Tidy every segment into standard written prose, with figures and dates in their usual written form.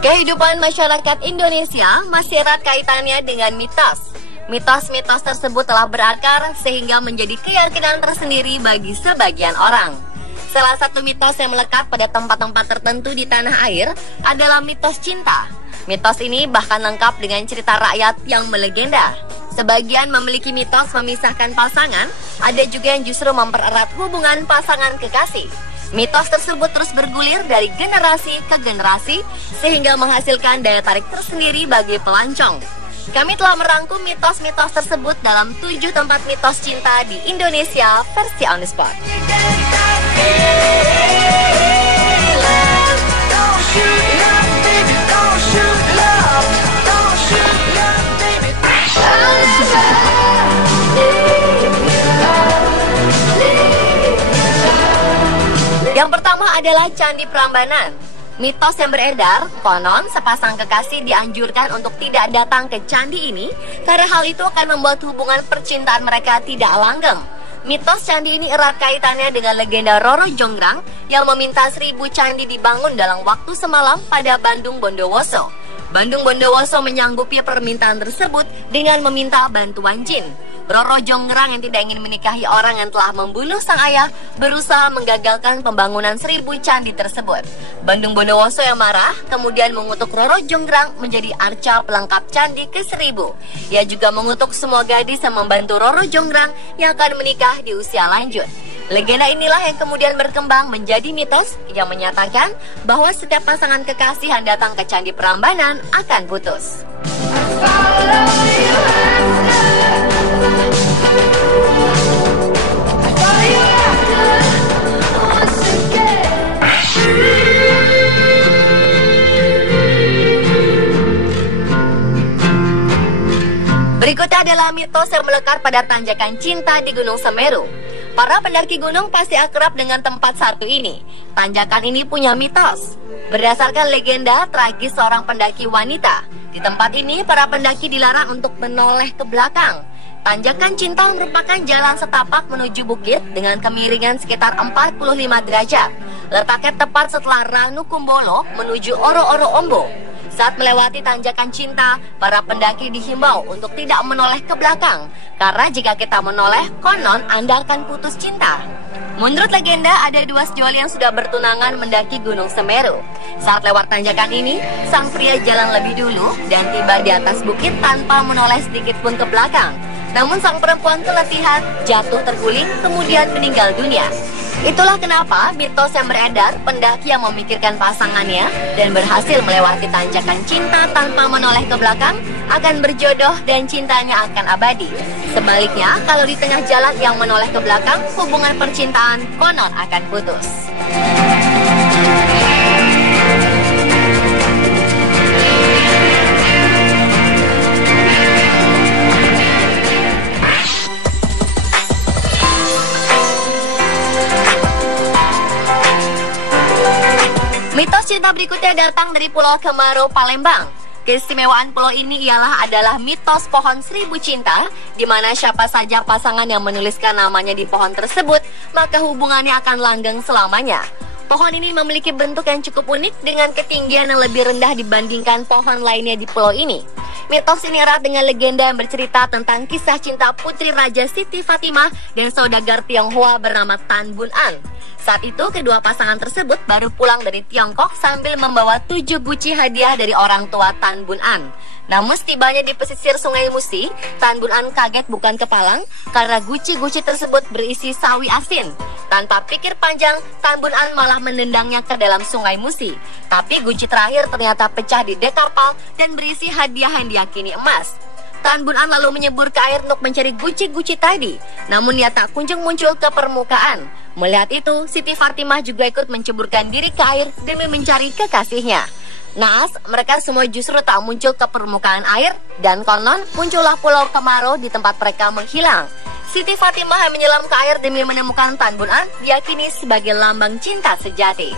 Kehidupan masyarakat Indonesia masih erat kaitannya dengan mitos. Mitos-mitos tersebut telah berakar sehingga menjadi keyakinan tersendiri bagi sebagian orang. Salah satu mitos yang melekat pada tempat-tempat tertentu di tanah air adalah mitos cinta. Mitos ini bahkan lengkap dengan cerita rakyat yang melegenda. Sebagian memiliki mitos memisahkan pasangan, ada juga yang justru mempererat hubungan pasangan kekasih. Mitos tersebut terus bergulir dari generasi ke generasi sehingga menghasilkan daya tarik tersendiri bagi pelancong. Kami telah merangkum mitos-mitos tersebut dalam 7 tempat mitos cinta di Indonesia versi On The Spot. Yang pertama adalah Candi Prambanan. Mitos yang beredar, konon sepasang kekasih dianjurkan untuk tidak datang ke candi ini karena hal itu akan membuat hubungan percintaan mereka tidak langgeng. Mitos candi ini erat kaitannya dengan legenda Roro Jonggrang yang meminta 1000 candi dibangun dalam waktu semalam pada Bandung Bondowoso. Bandung Bondowoso menyanggupi permintaan tersebut dengan meminta bantuan jin. Roro Jonggrang yang tidak ingin menikahi orang yang telah membunuh sang ayah berusaha menggagalkan pembangunan 1000 candi tersebut. Bandung Bondowoso yang marah kemudian mengutuk Roro Jonggrang menjadi arca pelengkap candi ke-1000. Ia juga mengutuk semua gadis yang membantu Roro Jonggrang yang akan menikah di usia lanjut. Legenda inilah yang kemudian berkembang menjadi mitos yang menyatakan bahwa setiap pasangan kekasih yang datang ke Candi Prambanan akan putus. Berikutnya adalah mitos yang melekat pada tanjakan cinta di Gunung Semeru. Para pendaki gunung pasti akrab dengan tempat satu ini. Tanjakan ini punya mitos. Berdasarkan legenda tragis seorang pendaki wanita, di tempat ini para pendaki dilarang untuk menoleh ke belakang. Tanjakan cinta merupakan jalan setapak menuju bukit dengan kemiringan sekitar 45 derajat. Letaknya tepat setelah Ranu Kumbolo menuju Oro-Oro Ombo. Saat melewati tanjakan cinta, para pendaki dihimbau untuk tidak menoleh ke belakang, karena jika kita menoleh, konon Anda akan putus cinta. Menurut legenda, ada 2 sejoli yang sudah bertunangan mendaki Gunung Semeru. Saat lewat tanjakan ini, sang pria jalan lebih dulu dan tiba di atas bukit tanpa menoleh sedikit pun ke belakang. Namun sang perempuan keletihan, jatuh terguling, kemudian meninggal dunia. Itulah kenapa mitos yang beredar, pendaki yang memikirkan pasangannya dan berhasil melewati tanjakan cinta tanpa menoleh ke belakang akan berjodoh dan cintanya akan abadi. Sebaliknya, kalau di tengah jalan yang menoleh ke belakang, hubungan percintaan konon akan putus. Mitos cinta berikutnya datang dari Pulau Kemarau, Palembang. Keistimewaan pulau ini adalah mitos pohon 1000 cinta, di mana siapa saja pasangan yang menuliskan namanya di pohon tersebut, maka hubungannya akan langgeng selamanya. Pohon ini memiliki bentuk yang cukup unik dengan ketinggian yang lebih rendah dibandingkan pohon lainnya di pulau ini. Mitos ini erat dengan legenda yang bercerita tentang kisah cinta Putri Raja Siti Fatimah dan saudagar Tionghoa bernama Tan Bun An. Saat itu, kedua pasangan tersebut baru pulang dari Tiongkok sambil membawa 7 guci hadiah dari orang tua Tan Bun An. Namun setibanya di pesisir Sungai Musi, Tan Bun An kaget bukan kepalang karena guci-guci tersebut berisi sawi asin. Tanpa pikir panjang, Tan Bun An malah menendangnya ke dalam Sungai Musi. Tapi guci terakhir ternyata pecah di dek kapal dan berisi hadiah yang diyakini emas. Tan Bun An lalu menyebur ke air untuk mencari guci-guci tadi. Namun ia tak kunjung muncul ke permukaan. Melihat itu, Siti Fatimah juga ikut menceburkan diri ke air demi mencari kekasihnya. Naas, mereka semua justru tak muncul ke permukaan air dan konon muncullah Pulau Kemarau di tempat mereka menghilang. Siti Fatimah yang menyelam ke air demi menemukan Tan Bun An diyakini sebagai lambang cinta sejati.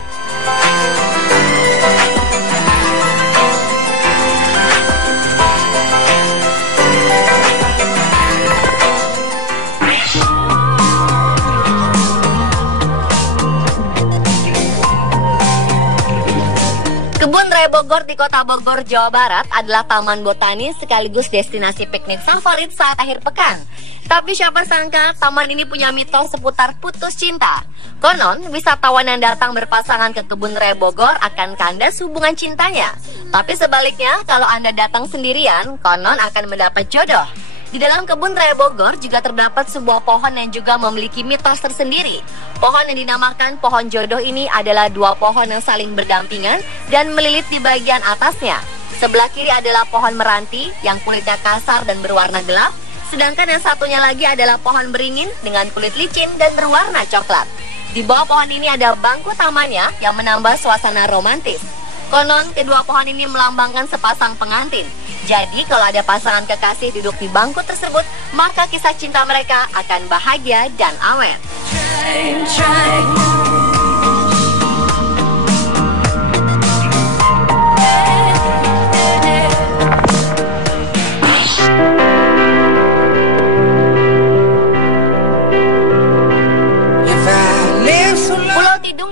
Raya Bogor di Kota Bogor, Jawa Barat adalah taman botani sekaligus destinasi piknik favorit saat akhir pekan. Tapi siapa sangka taman ini punya mitos seputar putus cinta. Konon, wisatawan yang datang berpasangan ke kebun raya Bogor akan kandas hubungan cintanya. Tapi sebaliknya, kalau Anda datang sendirian, konon akan mendapat jodoh. Di dalam kebun raya Bogor juga terdapat sebuah pohon yang juga memiliki mitos tersendiri. Pohon yang dinamakan pohon jodoh ini adalah dua pohon yang saling berdampingan dan melilit di bagian atasnya. Sebelah kiri adalah pohon meranti yang kulitnya kasar dan berwarna gelap, sedangkan yang satunya lagi adalah pohon beringin dengan kulit licin dan berwarna coklat. Di bawah pohon ini ada bangku tamannya yang menambah suasana romantis. Konon, kedua pohon ini melambangkan sepasang pengantin. Jadi, kalau ada pasangan kekasih duduk di bangku tersebut, maka kisah cinta mereka akan bahagia dan awet.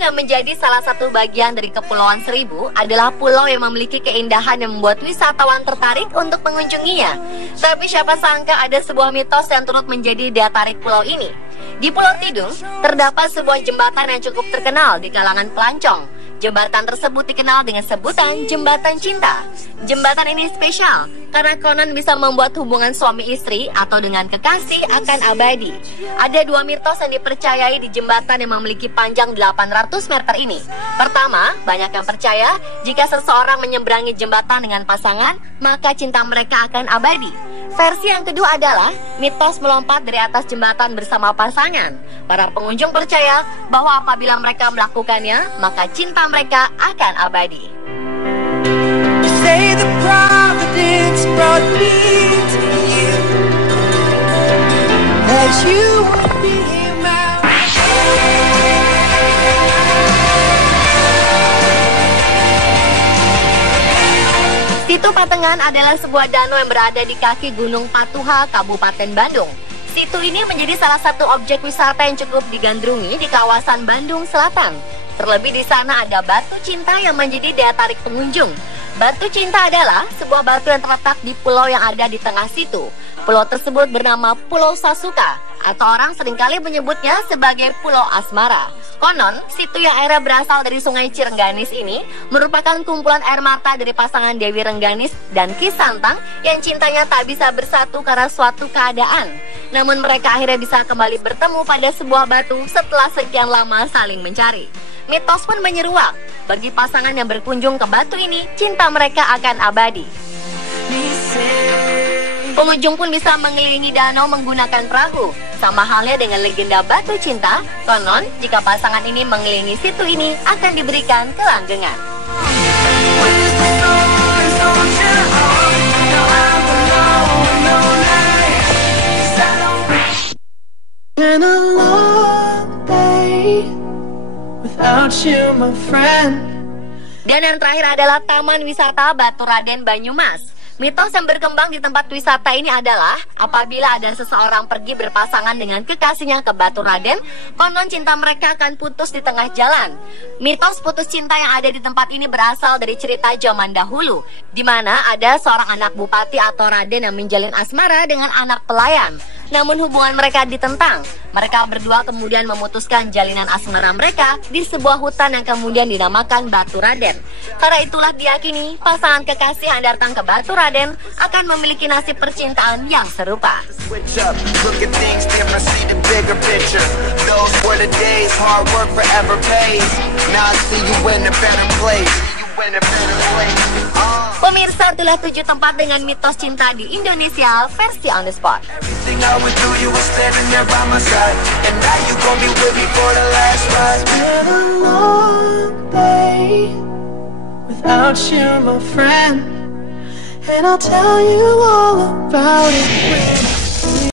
Yang menjadi salah satu bagian dari Kepulauan Seribu adalah pulau yang memiliki keindahan yang membuat wisatawan tertarik untuk mengunjunginya. Tapi siapa sangka ada sebuah mitos yang turut menjadi daya tarik pulau ini. Di Pulau Tidung terdapat sebuah jembatan yang cukup terkenal di kalangan pelancong. Jembatan tersebut dikenal dengan sebutan Jembatan Cinta. Jembatan ini spesial karena konon bisa membuat hubungan suami istri atau dengan kekasih akan abadi. Ada dua mitos yang dipercayai di jembatan yang memiliki panjang 800 meter ini. Pertama, banyak yang percaya jika seseorang menyeberangi jembatan dengan pasangan, maka cinta mereka akan abadi. Versi yang kedua adalah mitos melompat dari atas jembatan bersama pasangan. Para pengunjung percaya bahwa apabila mereka melakukannya, maka cinta mereka akan abadi. Say the providence brought me to you, that you would be my... Situ Patengan adalah sebuah danau yang berada di kaki Gunung Patuha, Kabupaten Bandung. Situ ini menjadi salah satu objek wisata yang cukup digandrungi di kawasan Bandung Selatan. Terlebih di sana ada batu cinta yang menjadi daya tarik pengunjung. Batu cinta adalah sebuah batu yang terletak di pulau yang ada di tengah situ. Pulau tersebut bernama Pulau Sasuka, atau orang seringkali menyebutnya sebagai Pulau Asmara. Konon, situ yang airnya berasal dari sungai Cirengganis ini merupakan kumpulan air mata dari pasangan Dewi Rengganis dan Ki Santang yang cintanya tak bisa bersatu karena suatu keadaan. Namun mereka akhirnya bisa kembali bertemu pada sebuah batu setelah sekian lama saling mencari. Mitos pun menyeruak, bagi pasangan yang berkunjung ke batu ini, cinta mereka akan abadi. Pengunjung pun bisa mengelilingi danau menggunakan perahu. Sama halnya dengan legenda batu cinta, konon jika pasangan ini mengelilingi situ ini akan diberikan kelanggengan. Dan yang terakhir adalah Taman Wisata Batu Raden Banyumas. Mitos yang berkembang di tempat wisata ini adalah apabila ada seseorang pergi berpasangan dengan kekasihnya ke Batu Raden, konon cinta mereka akan putus di tengah jalan. Mitos putus cinta yang ada di tempat ini berasal dari cerita zaman dahulu, di mana ada seorang anak bupati atau raden yang menjalin asmara dengan anak pelayan. Namun hubungan mereka ditentang. Mereka berdua kemudian memutuskan jalinan asmara mereka di sebuah hutan yang kemudian dinamakan Batu Raden. Karena itulah diyakini pasangan kekasih yang datang ke Batu Raden akan memiliki nasib percintaan yang serupa. Pemirsa, itulah 7 tempat dengan mitos cinta di Indonesia versi On The Spot. Without you, my friend, and I'll tell you all about it.